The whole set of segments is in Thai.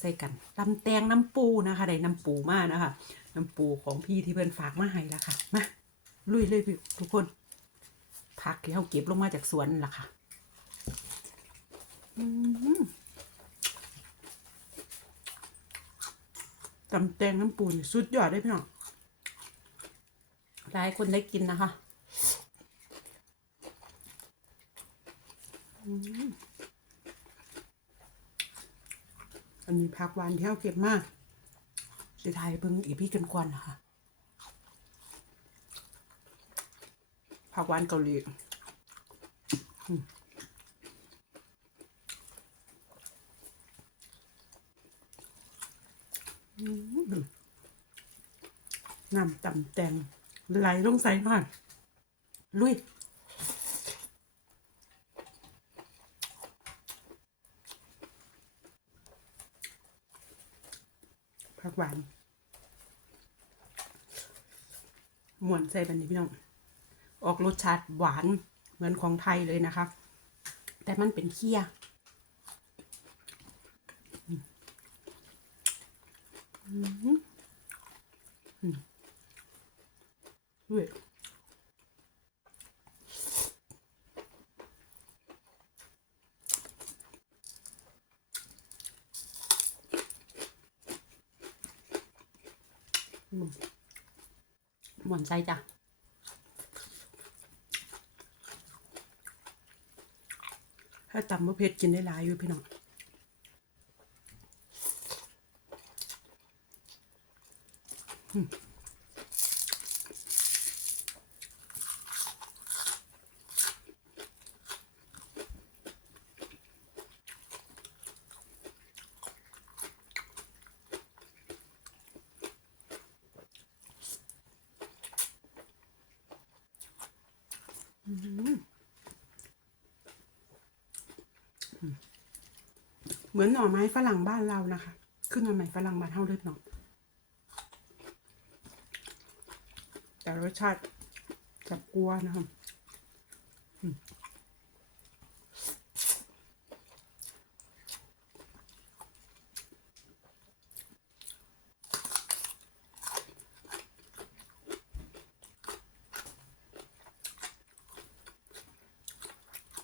ใส่กันตำแตงน้ำปูนะคะได้น้ำปูมากนะคะน้ำปูของพี่ที่เพิ่อนฝากมาให้ละค่ะมาลุยเลยพี่ทุกคนผักที่เขาเก็บลงมาจากสวนล่ะค่ะตำแตงน้ำปูนี่สุดยอดเลยพี่น้องหลายคนได้กินนะคะ อืม อันนี้ผักหวานที่เขาเก็บมากสิไทยเบิ่งอีพี่กันก่อนนะคะผักหวานเกาหลีน้ำตำแตงไหลลงใส่มากลุย ผักหวานหมวนใส่บันนี้พี่น้อง ออกรสชาติหวานเหมือนของไทยเลยนะคะ แต่มันเป็นเคี่ยอืมอืมอืมด้วย หวานใจจ้ะถ้าตำมะเพ็ดกินได้หลายอยู่พี่น้องอืม เหมือนหน่อไม้ฝรั่งบ้านเรานะคะ ขึ้นหน่อไม้ฝรั่งบ้านเท่าเลยพี่น้อแต่รสชาติจับกลัวนะครับ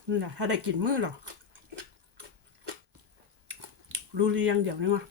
นี่แหละถ้าได้กินมือหรอรู้เรียงเดี๋ยวนึงวะ